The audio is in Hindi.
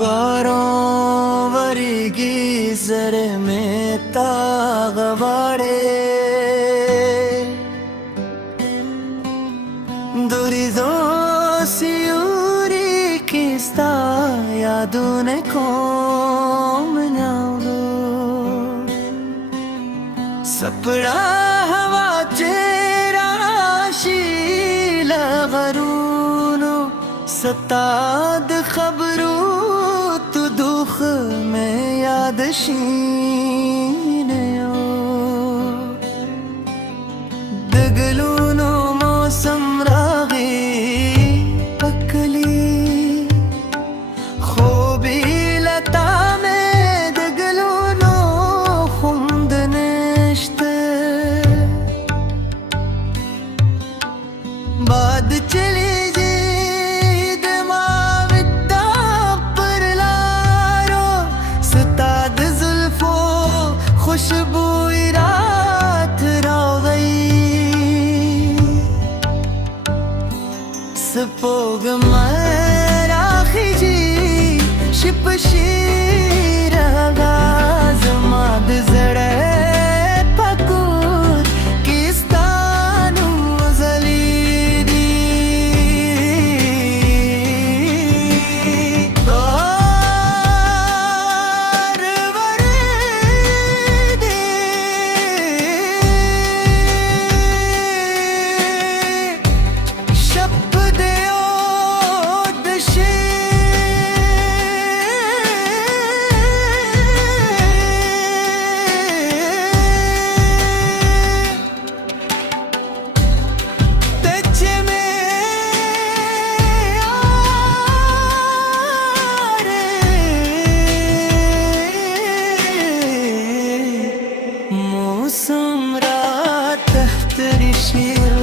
बारों वरीगी जरे में तागवाड़े दुरिदो सियूरी किस्ता यादूने कोमनावो सपड़ा हवा चेरा शीला गरूनो सताद खबरू तु दुख में याद शीनयो दगलूनो मौसम रागी पकली खोबी लता में दगलूनो खुंद नश्ते बाद चली खुशबू रात रावई सपोग मरा खिजी शिप शीरगा जमाद जड़े पकूर किस्तानु जलीदी मौसम रात तेरी शीर